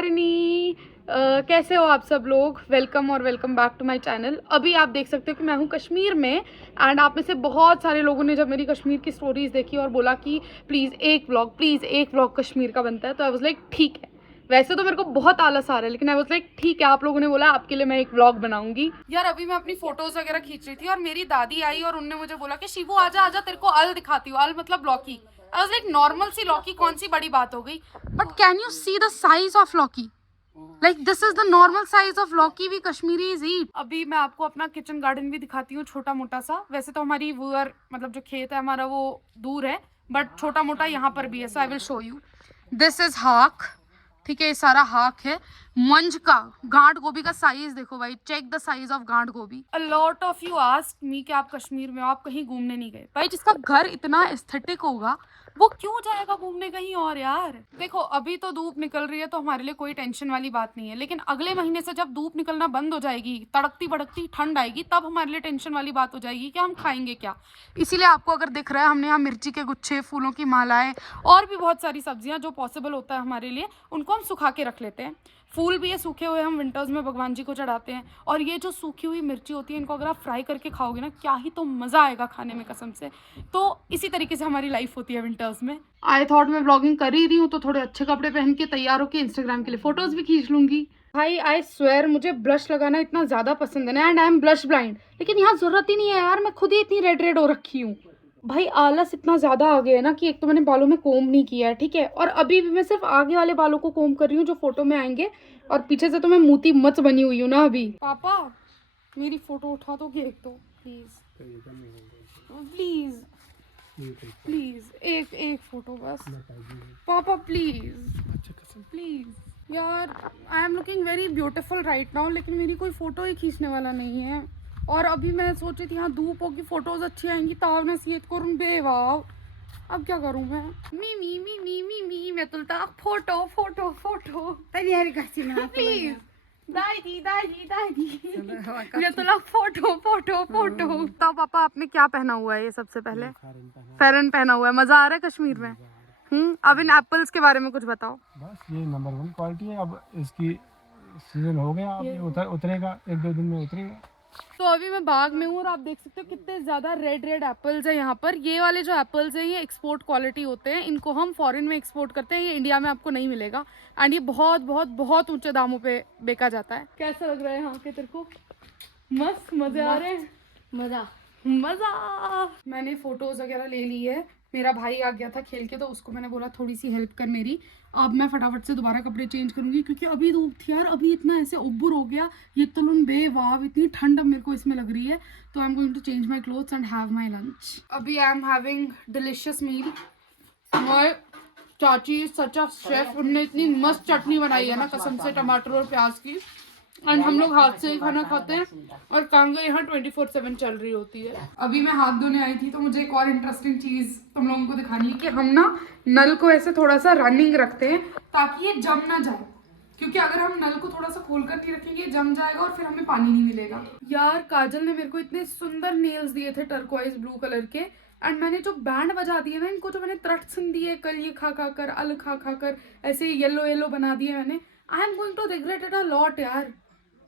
Irony. कैसे हो आप सब लोग? वेलकम और welcome back to my channel. अभी आप देख सकते हो कि मैं हूँ कश्मीर में एंड आप में से बहुत सारे लोगों ने जब मेरी कश्मीर की स्टोरीज देखी और बोला कि प्लीज़ एक व्लॉग कश्मीर का बनता है, तो आई वाज लाइक ठीक है। वैसे तो मेरे को बहुत आलस आ रहा है, लेकिन आई वाज लाइक ठीक है, आप लोगों ने बोला आपके लिए मैं एक व्लॉग बनाऊंगी। यार अभी मैं अपनी फोटोज वगैरह खींच रही थी और मेरी दादी आई और उनने मुझे बोला कि शिबू आजा आजा, तेरे को अल दिखाती हूँ। अल मतलब लौकी। आई वाज लाइक नॉर्मल सी लौकी, कौन सी बड़ी बात हो गई। But can you see the size of लौकी? Like this is the normal size of लौकी वी कश्मीरीज ईट। अभी मैं आपको अपना किचन गार्डन भी दिखाती हूँ, छोटा मोटा सा। वैसे तो हमारी वुअर मतलब जो खेत है हमारा वो दूर है, बट छोटा मोटा यहाँ पर भी है, so I will show you. This is हाक, ठीक है, ये सारा हाक है। मंज का गांठ गोभी का साइज देखो भाई, चेक द साइज ऑफ गांठ गोभी। A lot of you asked me कि आप कश्मीर में हो, आप कहीं घूमने नहीं गए। भाई जिसका घर इतना एस्थेटिक होगा वो क्यों जाएगा घूमने कहीं और यार। देखो अभी तो धूप निकल रही है तो हमारे लिए कोई टेंशन वाली बात नहीं है, लेकिन अगले महीने से जब धूप निकलना बंद हो जाएगी, तड़कती भड़कती ठंड आएगी, तब हमारे लिए टेंशन वाली बात हो जाएगी कि हम खाएंगे क्या। इसीलिए आपको अगर दिख रहा है, हमने यहाँ मिर्ची के गुच्छे, फूलों की मालाएं और भी बहुत सारी सब्जियां जो पॉसिबल होता है हमारे लिए, उनको हम सुखा के रख लेते हैं। फूल भी ये सूखे हुए हम विंटर्स में भगवान जी को चढ़ाते हैं। और ये जो सूखी हुई मिर्ची होती है, इनको अगर आप फ्राई करके खाओगे ना, क्या ही तो मज़ा आएगा खाने में कसम से। तो इसी तरीके से हमारी लाइफ होती है विंटर्स में। आई थॉट मैं व्लॉगिंग कर ही रही हूँ तो थोड़े अच्छे कपड़े पहन के तैयार होकर इंस्टाग्राम के लिए फोटोज भी खींच लूंगी। भाई आई स्वेयर मुझे ब्लश लगाना इतना ज़्यादा पसंद है ना, and I am blush blind, लेकिन यहाँ ज़रूरत ही नहीं है यार, मैं खुद ही इतनी रेड रेड हो रखी हूँ। भाई आलस इतना ज़्यादा आ गया है ना कि एक तो मैंने बालों में कोम नहीं किया है, ठीक है, और अभी भी मैं सिर्फ आगे वाले बालों को कोम कर रही हूँ जो फोटो में आएंगे, और पीछे से तो मैं मोती मच बनी हुई हूँ ना अभी। पापा मेरी फोटो उठा दो एक तो प्लीज प्लीज प्लीज, एक फोटो बस पापा प्लीज प्लीज। यार I am looking very beautiful right now, लेकिन मेरी कोई फोटो ही खींचने वाला नहीं है। और अभी मैं सोच रही थी यहाँ धूप होगी, फोटोज अच्छी आएंगी तब मैं सीएच करूँ बेवाव। अब क्या करूँ मैं? मी मी मी मी मी मी मैं तुलता फोटो फोटो फोटो प्लीज दादी दादी दादी मैं तुला फोटो फोटो फोटो। तो पापा आपने क्या पहना हुआ है ये सबसे पहले? फेरन पहना हुआ है। मजा आ रहा है कश्मीर में? अब इन एप्पल्स के बारे में कुछ बताओ। बस ये नंबर 1 क्वालिटी है। अब इसकी सीजन हो गया, अब ये उतरेगा, 1-2 दिन में उतरेगा। तो अभी मैं बाग में हूँ और आप देख सकते हो कितने ज़्यादा रेड रेड एप्पल्स है यहाँ पर। ये वाले जो एप्पल्स हैं ये एक्सपोर्ट क्वालिटी होते हैं, इनको हम फॉरेन में एक्सपोर्ट करते हैं, ये इंडिया में आपको नहीं मिलेगा। एंड ये बहुत बहुत बहुत ऊंचे दामों पे बेचा जाता है। कैसा लग रहा है यहाँ के तेरे को? मस्त मजे आ रहे हैं? मजा मजा। मैंने फोटोज वगैरह ले ली है, मेरा भाई आ गया था खेल के तो उसको मैंने बोला थोड़ी सी हेल्प कर मेरी। अब मैं फटाफट से दोबारा कपड़े चेंज करूंगी क्योंकि अभी धूप थी यार, अभी इतना ऐसे उब्बुर हो गया ये तलुन बेवाव, इतनी ठंड अब मेरे को इसमें लग रही है। तो I am going to change my clothes and have my lunch. अभी I am having delicious meal. My चाची सच अ शेफ, उनने इतनी मस्त चटनी बनाई है ना कसम से, टमाटर और प्याज की। एंड हम लोग हाथ से ही खाना खाते हैं और कांगे यहाँ 24/7 चल रही होती है। अभी मैं हाथ धोने आई थी तो मुझे एक और इंटरेस्टिंग चीज तुम लोगों को दिखानी है कि हम ना नल को ऐसे थोड़ा सा रनिंग रखते हैं ताकि ये जम ना जाए, क्योंकि अगर हम नल को थोड़ा सा खोल कर नहीं रखेंगे जम जाएगा और फिर हमें पानी नहीं मिलेगा। यार काजल ने मेरे को इतने सुंदर नेल्स दिए थे टर्कोइज ब्लू कलर के, एंड मैंने जो बैंड बजा दिए ना इनको, जो मैंने त्रटसन दिए कल ये खा खा कर, अल खा खा कर, ऐसे येलो येलो बना दिए मैंने। I am going to regret it a lot यार,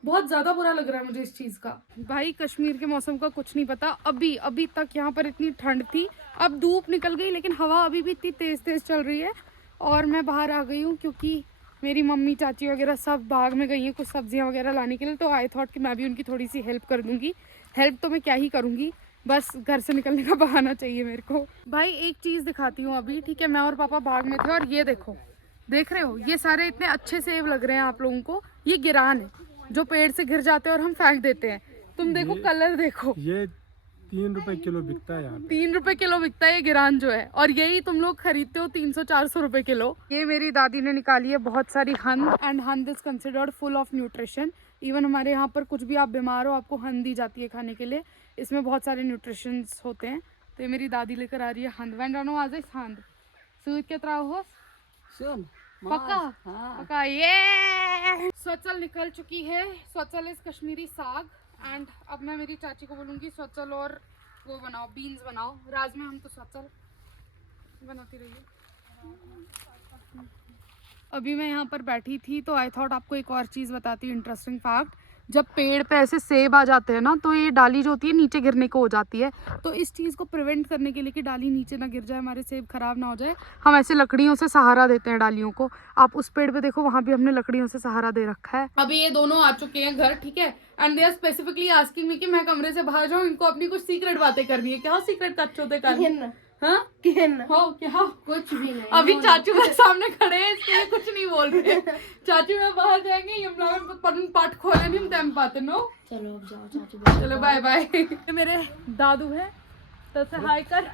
बहुत ज़्यादा बुरा लग रहा है मुझे इस चीज़ का। भाई कश्मीर के मौसम का कुछ नहीं पता। अभी अभी तक यहाँ पर इतनी ठंड थी, अब धूप निकल गई, लेकिन हवा अभी भी इतनी तेज़ तेज़ चल रही है। और मैं बाहर आ गई हूँ क्योंकि मेरी मम्मी चाची वगैरह सब बाग में गई हैं कुछ सब्जियाँ वगैरह लाने के लिए, तो आई थॉट कि मैं भी उनकी थोड़ी सी हेल्प कर दूँगी। हेल्प तो मैं क्या ही करूँगी, बस घर से निकलने का बहाना चाहिए मेरे को। भाई एक चीज़ दिखाती हूँ अभी, ठीक है, मैं और पापा बाग में थे और ये देखो, देख रहे हो ये सारे इतने अच्छे सेब लग रहे हैं आप लोगों को, ये गिरान है जो पेड़ से गिर जाते हैं और हम फेंक देते हैं। तुम देखो कलर देखो, ये 3 रुपए किलो बिकता है यहाँ पे। 3 रुपए किलो बिकता है ये गिरान जो है, और यही तुम लोग खरीदते हो 300-400 रुपए किलो। ये मेरी दादी ने निकाली है बहुत सारी हंद, एंड हंद is considered full of nutrition. Even हमारे यहाँ पर कुछ भी आप बीमार हो आपको हंद दी जाती है खाने के लिए, इसमें बहुत सारे न्यूट्रिशंस होते हैं। तो ये मेरी दादी लेकर आ रही है हंद। वैंडानो आज हंद सूद के त्राव हो पक्का पक्का। ये स्वचल निकल चुकी है, स्वचल इज कश्मीरी साग। एंड अब मैं मेरी चाची को बोलूँगी स्वचल और वो बनाओ, बीन्स बनाओ। राज में हम तो स्वचल बनाती रहिए। अभी मैं यहाँ पर बैठी थी तो आई थॉट आपको एक और चीज़ बताती हूँ, इंटरेस्टिंग फैक्ट। जब पेड़ पे ऐसे सेब आ जाते हैं ना तो ये डाली जो होती है नीचे गिरने को हो जाती है। तो इस चीज़ को प्रिवेंट करने के लिए कि डाली नीचे ना गिर जाए, हमारे सेब खराब ना हो जाए, हम ऐसे लकड़ियों से सहारा देते हैं डालियों को। आप उस पेड़ पे देखो, वहाँ भी हमने लकड़ियों से सहारा दे रखा है। अभी ये दोनों आ चुके हैं घर, ठीक है, and they are specifically asking me कि मैं कमरे से बाहर जाऊँ, इनको अपनी कुछ सीक्रेट बातें करनी है। क्या सीक्रेट टच होते करनी? हाँ हो क्या? कुछ भी नहीं। अभी चाचू मेरे सामने खड़े हैं इसलिए कुछ नहीं बोल रहे। चाचू मैं बाहर जाएंगे, ये पढ़न पाठ खोले नहीं हम पाते नो। चलो अब जाओ चाचू, चलो बाय बाय। मेरे दादू है तो से हाय कर।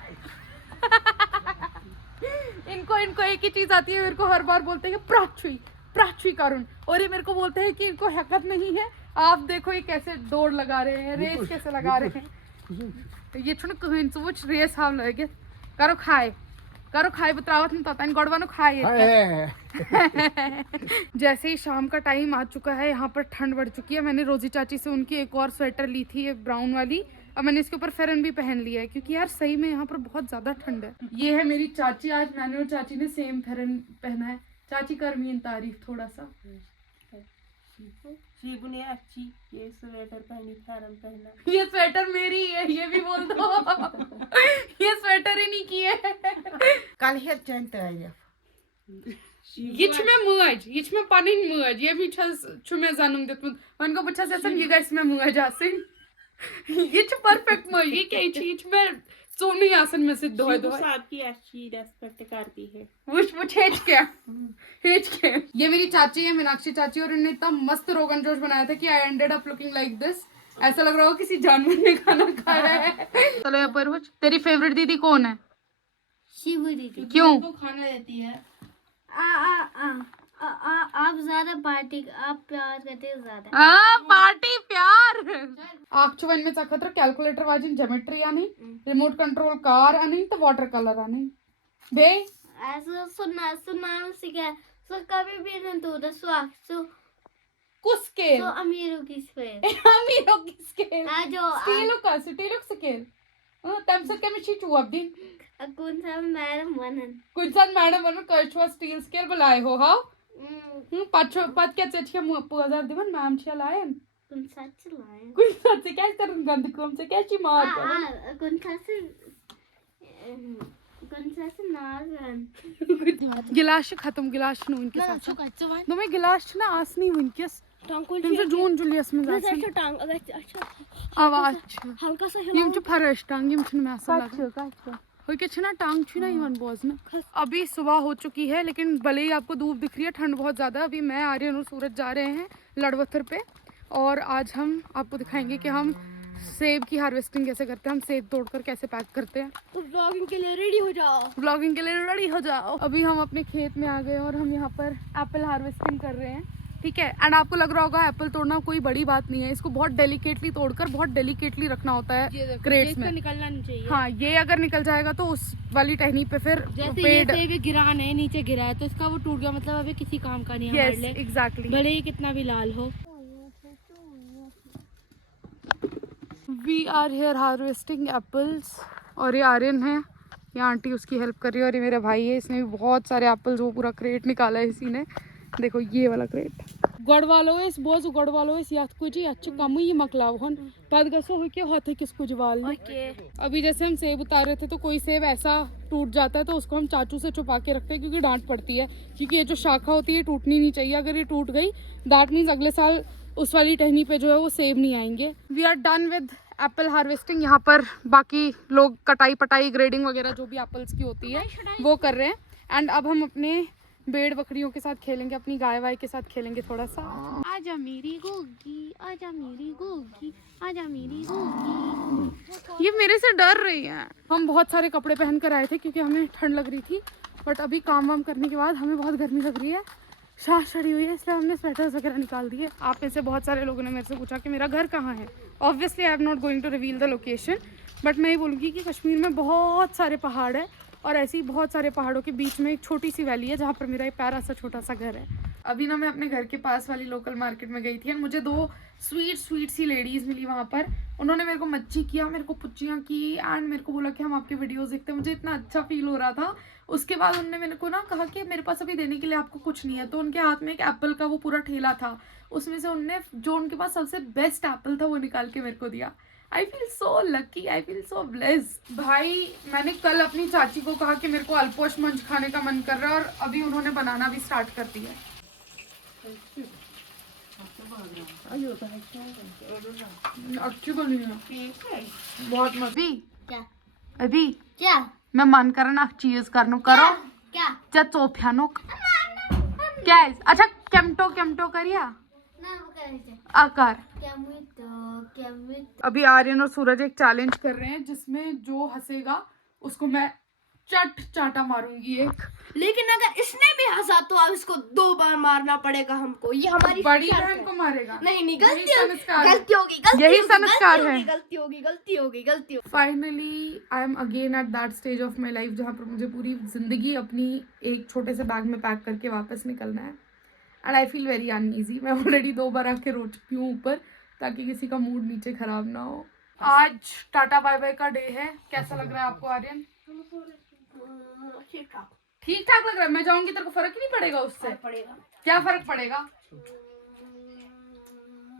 इनको एक ही चीज आती है, मेरे को हर बार बोलते हैं प्राची करुण, और ये मेरे को बोलते हैं कि इनको हकत नहीं है। आप देखो ये कैसे दौड़ लगा रहे हैं, रेस कैसे लगा रहे हैं। ये छुन कहीं सोच रेस हाव लगे करो खाए बतावत नहीं पता गड़वानो खाए। जैसे ही शाम का टाइम आ चुका है, यहाँ पर ठंड बढ़ चुकी है। मैंने रोजी चाची से उनकी एक और स्वेटर ली थी, ये ब्राउन वाली। अब मैंने इसके ऊपर फेरन भी पहन लिया है क्योंकि यार सही में यहाँ पर बहुत ज्यादा ठंड है। ये है मेरी चाची, आज मैंने और चाची ने सेम फेरन पहना है। चाची कर मीन तारीफ थोड़ा सा। शिबू ने अच्छी ये स्वेटर पहनी, फेरन पहना। ये स्वेटर मेरी है, ये भी बोल दो। ये स्वेटर ही नहीं की है। कल ही चंत आया ये छ में मुआज, ये छ में पनिन मुआज, ये भी छ में जानूं देतमुत मन को बच्चा से ये गाइस में मुआज आसिन। ये छ परफेक्ट मुआज, ये क्या छ में सोनी आसन में से दो साहब की अच्छी रेस्पेक्ट करती है। वो हेच के ये मेरी चाची है, मीनाक्षी चाची, और इन्होंने इतना मस्त रोगन जोश बनाया था कि I ended up looking like this. ऐसा लग रहा हो किसी जानवर ने खाना खाया है। चलो यहाँ पर तेरी फेवरेट दीदी कौन है? शिबू दीदी। क्यों? तो खाना देती है। आप ज्यादा पार्टी, आप प्यार करते हो ज्यादा। पार्टी प्यार आखचुवन में चखत्र कैलकुलेटर वाजिन ज्योमेट्री आनी, रिमोट कंट्रोल कार आनी, तो वाटर कलर आनी बे ऐसा सुनना सीखा सो कभी भी नहीं तो दसवा सो कुस्के तो अमीरों की स्केल अमीरों की स्केल जो स्टीलो स्केल तम से क्या मिशी चुआ दिन कौन सा मैडम बनन कुछ सन मैडम बनन कछवा स्टील स्केल बुलाए हो हाउ पद क्या चेचिया 2000 दिवन मैम छिया लायन कौन सच लाए कुछ सच से क्या करन गंद कोम से क्या ची मार कौन से नागन गिलास खत्म गिलास नु उनके साथ तो मैं गिलास ना आसनी उनकेस तुमसे जून जुलियस में जाती टांग अच्छा आवाज हल्का सा यम च फरश टांग यम छन में ऐसा लगा होय के छना टांग छी ना इवन बोझ ना। अभी सुबह हो चुकी है लेकिन भले ही आपको धूप दिख रही है, ठंड बहुत ज्यादा। अभी मैं आर्यन और सूरज जा रहे हैं लड़वत्थर पे, और आज हम आपको दिखाएंगे कि हम सेब की हार्वेस्टिंग कैसे करते हैं, हम सेब तोड़कर कैसे पैक करते हैं। तो ब्लॉगिंग के लिए रेडी हो जाओ। अभी हम अपने खेत में आ गए और हम यहाँ पर एप्पल हार्वेस्टिंग कर रहे हैं, ठीक है। एंड आपको लग रहा होगा एप्पल तोड़ना कोई बड़ी बात नहीं है, इसको बहुत डेलिकेटली तोड़कर बहुत डेलिकेटली रखना होता है क्रेट्स में। निकलना नहीं चाहिए। हाँ, ये अगर निकल जाएगा तो उस वाली टहनी पे फिर जैसे पेड़ ये सेब गिरा है, नीचे गिरा है तो इसका वो टूट गया, मतलब अभी किसी काम का नहीं है हमारे लिए। एग्जैक्टली। भले ही कितना भी लाल हो। We are here harvesting apples, और ये आर्यन है, ये आंटी उसकी हेल्प कर रही है, और ये मेरा भाई है, इसने भी बहुत सारे एप्पल्स वो पूरा क्रेट निकाला है इसी ने। देखो ये वाला क्रेट गड़वालो इस बोझ गड़वालो इस याद कुछ ही अच्छा कम ही मकलाव हन पद गसो हो के होते किस कुछ वाल। अभी जैसे हम सेब उतार रहे थे तो कोई सेब ऐसा टूट जाता है तो उसको हम चाचू से छुपा के रखते हैं क्योंकि डांट पड़ती है, क्योंकि ये जो शाखा होती है टूटनी नहीं चाहिए। अगर ये टूट गई दैट मीन्स अगले साल उस वाली टहनी पे जो है वो सेब नहीं आएंगे। We are done with apple harvesting. यहाँ पर बाकी लोग कटाई पटाई ग्रेडिंग वगैरह जो भी एप्पल्स की होती है वो कर रहे हैं। एंड अब हम अपने भेड़ बकरियों के साथ खेलेंगे, अपनी गाय वाय के साथ खेलेंगे थोड़ा सा। आजा मेरी गोगी, आजा मेरी गोगी, आजा मेरी गोगी। ये मेरे से डर रही है। हम बहुत सारे कपड़े पहन कर आए थे क्योंकि हमें ठंड लग रही थी, बट अभी काम वाम करने के बाद हमें बहुत गर्मी लग रही है, सांस चढ़ी हुई है, इसलिए हमने स्वेटर्स वगैरह निकाल दिए। आप में से बहुत सारे लोगों ने मेरे से पूछा कि मेरा घर कहाँ है। Obviously I am not going to reveal the location, but मैं ये बोलूँगी कि कश्मीर में बहुत सारे पहाड़ है, और ऐसे ही बहुत सारे पहाड़ों के बीच में एक छोटी सी वैली है जहाँ पर मेरा एक प्यारा सा छोटा सा घर है। अभी ना मैं अपने घर के पास वाली लोकल मार्केट में गई थी और मुझे 2 स्वीट सी लेडीज मिली वहाँ पर। उन्होंने मेरे को मच्छी किया, मेरे को पुच्चियाँ की एंड मेरे को बोला कि हम आपके वीडियोस देखते हैं। मुझे इतना अच्छा फील हो रहा था। उसके बाद उन्होंने मेरे को ना कहा कि मेरे पास अभी देने के लिए आपको कुछ नहीं है। तो उनके हाथ में एक एप्पल का वो पूरा ठेला था, उसमें से उनने जो उनके पास सबसे बेस्ट एप्पल था वो निकाल के मेरे को दिया। I feel so lucky, I feel so blessed. भाई मैंने कल अपनी चाची को कहा कि मेरे को अल्पोश मंच खाने का मन कर रहा है और अभी उन्होंने बनाना भी स्टार्ट कर दिया है। अच्छी बनी है, बहुत मस्त। क्या अभी क्या मैं मन कर ना चीज करनो करो क्या क्या चोफ्यानो क्या है? अच्छा केमटो करिया ना वो करे आकार। क्या अभी आर्यन और सूरज एक चैलेंज कर रहे हैं जिसमें जो हंसेगा उसको मैं चाटा मारूंगी एक। लेकिन अगर इसने भी हंसा तो अब इसको 2 बार मारना पड़ेगा हमको। ये हमारी बड़ी शर्त बहन है। को मारेगा। नहीं यही संस्कार है। गलती होगी यही संस्कार है। गलती होगी। Finally I am again at that stage of my life जहाँ पर मुझे पूरी जिंदगी अपनी एक छोटे से बैग में पैक करके वापस निकलना है and I feel very uneasy. मैं ऑलरेडी 2 बार आके रो चुकी हूँ ऊपर ताकि किसी का मूड नीचे खराब ना हो। आज टाटा बाय बाय का डे है। कैसा लग रहा है आपको आर्यन? ठीक ठाक लग रहा है। मैं जाऊंगी तेरे को फर्क ही नहीं पड़ेगा उससे? पड़ेगा। क्या फर्क पड़ेगा?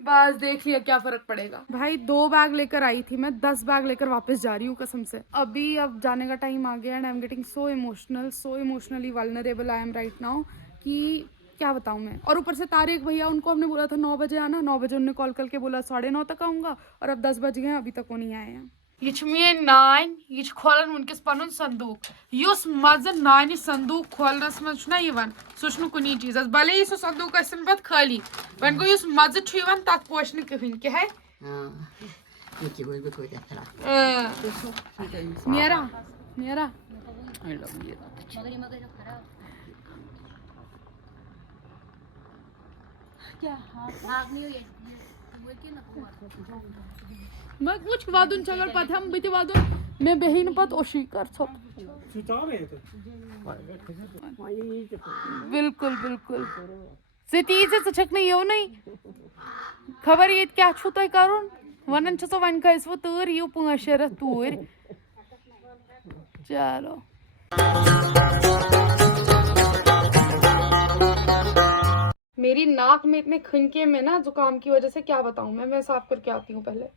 बस देख लिया क्या फर्क पड़ेगा। भाई 2 बैग लेकर आई थी मैं, 10 बैग लेकर वापस जा रही हूँ कसम से। अब जाने का टाइम आ गया and I am getting so emotionally vulnerable I am right now कि क्या बताऊँ मैं। और ऊपर से तारिक भैया, उनको हमने बोला था 9 बजे आना, 9 बजे उन्होंने कॉल करके बोला 9:30 तक आऊँगा और अब 10 बज गए अभी तक वो नहीं आए हैं। ये मेन नान ये खोलन वनकस पन संदूक युस मज नान संदूक खोलनस मज सह कुनी चीज भले सह संदूक पे खाली वन गो मज तथ पोश कहीं क्या है नेरा मैं कुछ वादुन चगर पत हम बिति वादुन मैं बहन पत ओशी कर सब बिल्कुल तीज छक यो नहीं खबर ये क्या छु तुम करुन वन वन खसव तूर यू 5-6 रेत तूर। चलो मेरी नाक में इतने खनके में ना जुकाम की वजह से क्या बताऊं मैं साफ करके आती हूँ पहले।